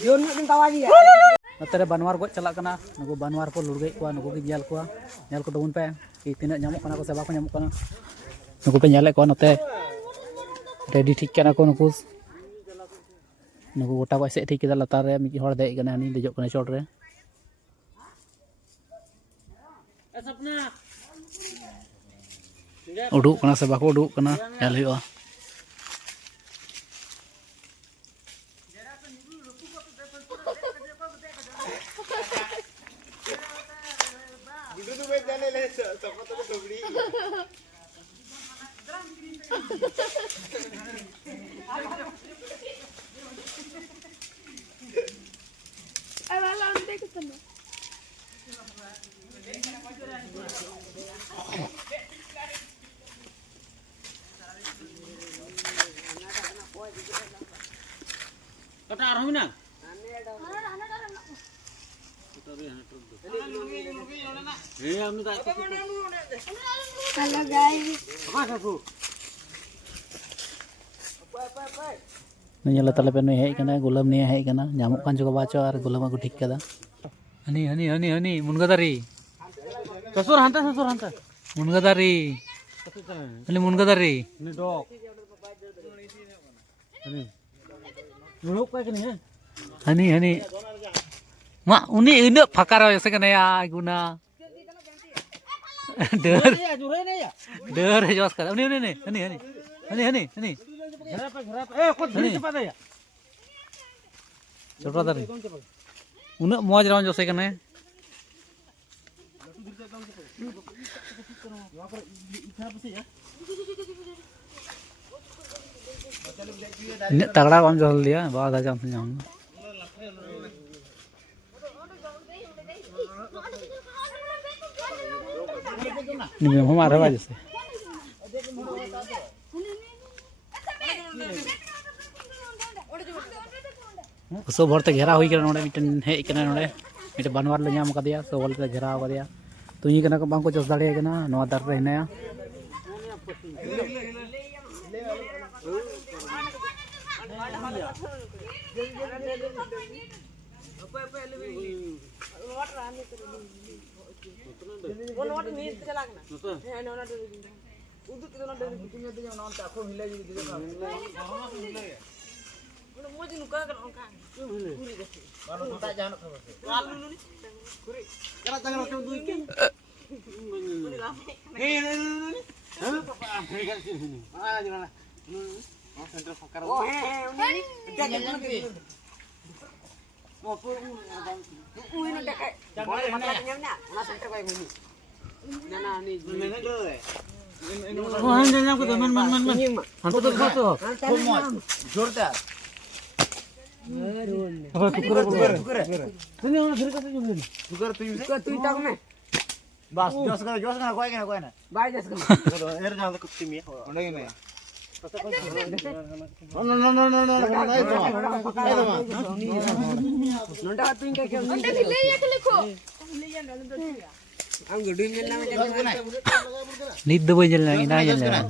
नते बनवार गज चला कना नुकु बनवार को लुड़गई को नुकु के जेल को दबुन पे कि तीना नामक कना को से बाको नामक कना नुकु पे नेले को नते रेडी ठीक कना को नुकु गोटा को से ठीक केदा लतार रे मिकी हर देई कना हनी देजो कना चोट रे उडुक कना से बाको उडुक कना नेल हुआ Hello guys. Nanya tale pe hei kana gulam ne hei kana nyamuk kan juga baca ar gulam aku ठीक kada hani munga dari sasur hanta munga dari ini munga dari ini dog ini buruk kayak gini hani mak uni ini fakar ya sekana ya guna der jos kada ini छोटा दारी उन मौज round जोसे कने इन तगड़ा काम चल दिया बहुत अच्छा हम जाऊंगा नहीं हम आ रहा है जैसे सो भरते घेरा हुई कना नोडे मिटन हेज कना नोडे मिटे बनवार ले नाम कदिया सो बोलते घेरा कदिया तो ये कना को बांको चस दाड़े कना नोआ दार रे हिनाया बस जोस करा कोई ना बाय जोस करा एर जान कुत्ती में ओंडे में नो नोंडा तुई के ओंडे ले या के लिखो हम गुडी मिलना में निद दो जलना इना जलना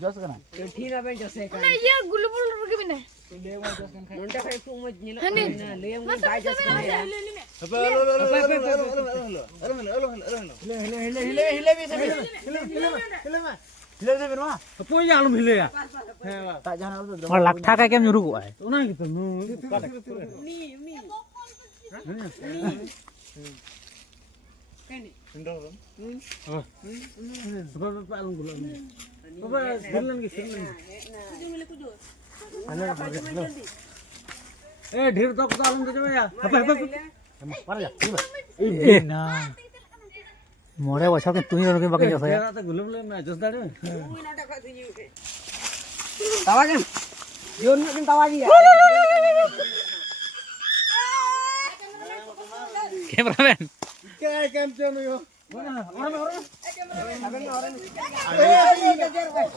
जोस करा ठीक है बे जोसे का नहीं ये गुलबुल रुके बिना नोंडा का तू मत नीला ले हम बाय जोस करा और लखा का केम nyuruh ay una gitu ni kani ndoro sebab pak alung gulo apa gulan ki sunnan ढेर तो alung to ya apa par ja na मोरे वछा के तुई रोके बाकी जसा यार तो गुलम ले मैं जस दाड़े मुई ना टका थी तावा के जोन में तावा जी कैमरामैन क्या कैम चलो यो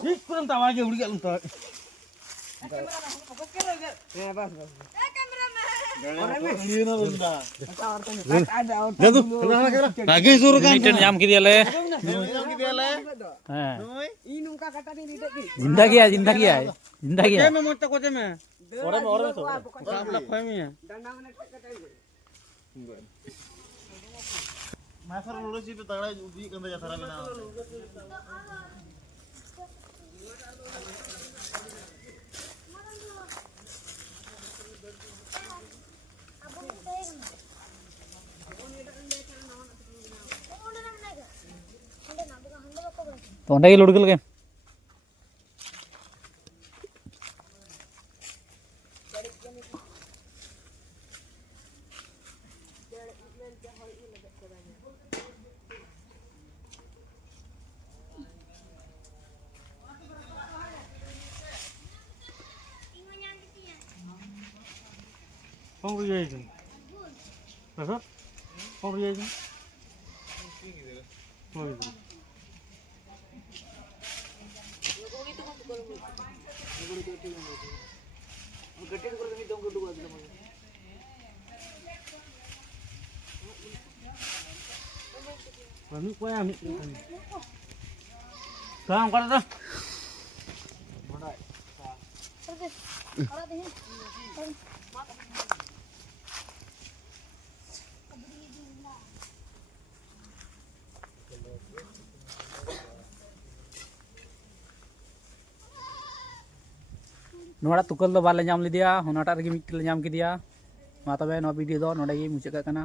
ठीक पुरन तावा के उड़ी गेल तो कैमरा बस lagi suruh kan jam kita le जिंदा किया orang Masar lulus itu tanggal uji kan saja sarana bina. तो अंडा की लुड़कल के Kong riya itu. Apa? Kong riya itu. Oh itu. Kami kau yang sekarang kau dah. नोड़ा तुकल दो बाले जाम लिदिया होनाटा रगी मिट्टी ले जाम की दिया मा तबे नो वीडियो दो नोडे गी मुचाद काना।